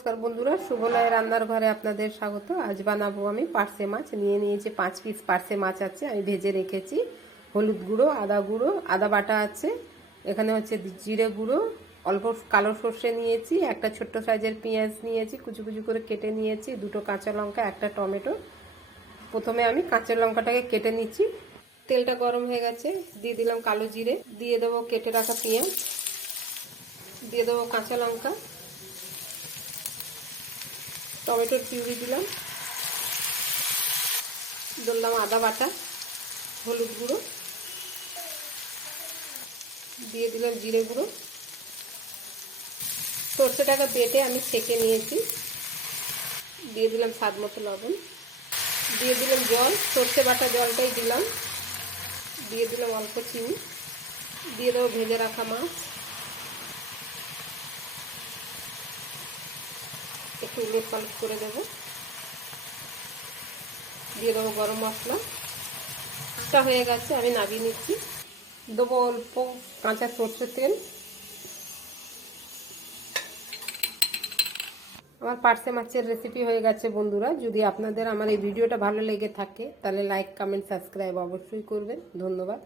নমস্কার বন্ধুরা, শুভলয় রান্নার ঘরে আপনাদের স্বাগত। আজ বানাবো আমি পার্সে মাছ। নিয়ে নিয়েছি পাঁচ পিস পার্সে মাছ আছে, আমি ভেজে রেখেছি। হলুদ গুঁড়ো, আদা গুঁড়ো, আদা বাটা আছে। এখানে হচ্ছে জিরে গুঁড়ো, অল্প কালো সর্ষে নিয়েছি, একটা ছোট্ট সাইজের পেঁয়াজ নিয়েছি, কুচু কুচু করে কেটে নিয়েছি, দুটো কাঁচা লঙ্কা, একটা টমেটো। প্রথমে আমি কাঁচা লঙ্কাটাকে কেটে নিচ্ছি। তেলটা গরম হয়ে গেছে, দিয়ে দিলাম কালো জিরে। দিয়ে দেবো কেটে রাখা পেঁয়াজ। দিয়ে দেবো কাঁচা লঙ্কা। টমেটোর পিউরি দিলাম। দিলাম আদা বাটা, হলুদ গুঁড়ো। দিয়ে দিলাম জিরে গুঁড়ো। সর্ষেটাকে বেটে আমি ছেঁকে নিয়েছি। দিয়ে দিলাম স্বাদ মতো লবণ। দিয়ে দিলাম জল, সর্ষে বাটা জলটাই দিলাম। দিয়ে দিলাম অল্প চিনি। দিয়ে দেবো ভেজে রাখা মাছ। একটু উলট পালট করে দেব। দিয়ে দেবো গরম মশলা। হয়ে গেছে, আমি নামিয়ে নিচ্ছি। দেবো অল্প কাঁচা সর্ষের তেল। আমার পার্সে মাছের রেসিপি হয়ে গেছে বন্ধুরা। যদি আপনাদের আমার এই ভিডিওটা ভালো লেগে থাকে, তাহলে লাইক কমেন্ট সাবস্ক্রাইব অবশ্যই করবেন। ধন্যবাদ।